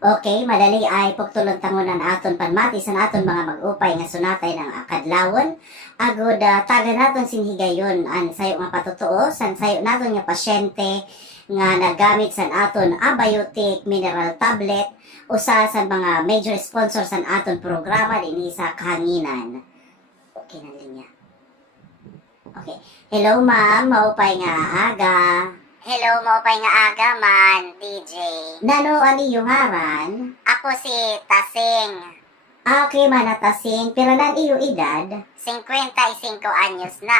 Okay, madali ay pagtulong tangunan aton panmati sa aton mga mag-upay nga sunatay ng akadlawon. Agod taga naton sinhigayon an sayo nga patutuo san sayo naton nga pasyente nga nagamit san aton abiotic mineral tablet usa sa mga major sponsor san aton programa dinhi sa kahanginan. Okay na linya. Okay. Hello ma'am, maupay nga aga. Hello, maupay nga aga man, DJ. Nano ani yung ngaran? Ako si Tasing. Okay, manatasing. Pero nan iyo edad? 55 anyos na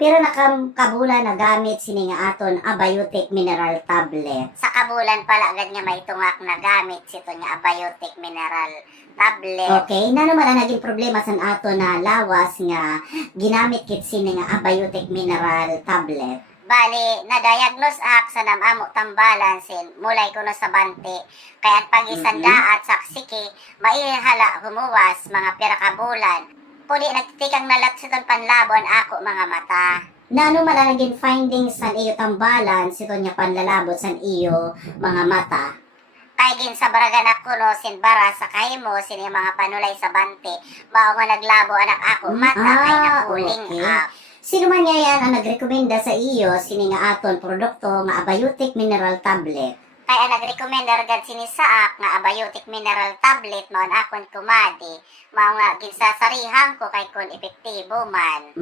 Pero nakabula na gamit sini nga aton abiotic mineral tablet. Sa kabulan pala agad nga may tungak na gamit sito nga abiotic mineral tablet. Okay, na naman ang naging problema sa aton na lawas nga ginamit kit sini nga abiotic mineral tablet. Bali, na-diagnose ak sa namamo tambalan sin mulay ko no sa bante. Kaya pagisandaat sa siki, maihala humuwas mga pira ka bulan. Puli nagtitikang nalat siton panlabon ako mga mata. Nano man ang naging findings sa iyo tambalan sito nya panlalabot sa iyo mga mata. Kay gin sa baragan ako no sin bara sa kahimo sin yung mga panulay sa bante. Mao nga naglabo anak ako mata kay napuling okay. Sino man niya yan ang nagrekomenda sa iyo sini nga aton produkto nga abiotic mineral tablet? Kaya nagrekomenda agad sini saak nga abiotic mineral tablet maon akon kumadi. Mao nga ginsasarihan ko kay kun epektibo man.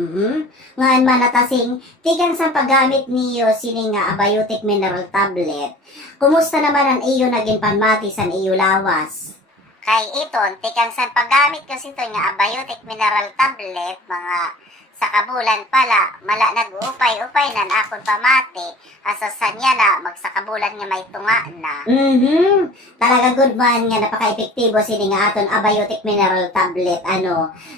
Ngan manatasing tigang sa paggamit niyo sini nga abiotic mineral tablet. Kumusta naman ang iyo naging panmati sa iyo lawas? Kay iton tigang sa paggamit ko sito nga abiotic mineral tablet mga sa kabulan pala, mala nag-upay-upay nan akon pamati, asasan niya na magsakabulan nga may tunga na. Talaga good man nga napaka-epektibo sini nga aton abiotic mineral tablet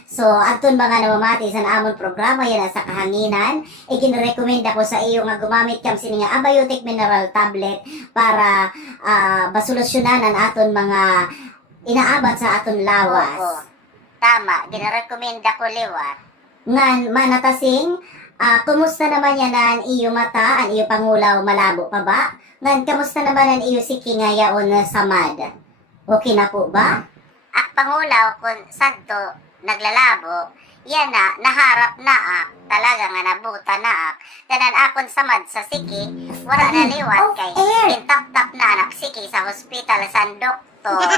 So aton mga namamati sa amon programa yan sa kahanginan, iginrekomenda ko sa iyo nga gumamit kam sini nga abiotic mineral tablet para masolusyonan ang aton mga inaabat sa aton lawas. Oo, tama, ginarekomenda ko liwat. Ngan manatasing, kumusta naman yan ang iyo mata, ang iyo pangulaw malabo pa ba? Ngan, kamusta naman ang iyo siki nga yaon samad? Okay na po ba? Ak pangulaw kung sadto naglalabo, yan na, naharap na talaga nga nabuta na Kanan akon samad sa siki, wala na liwat kay intap-tap na anak siki sa hospital sa doktor.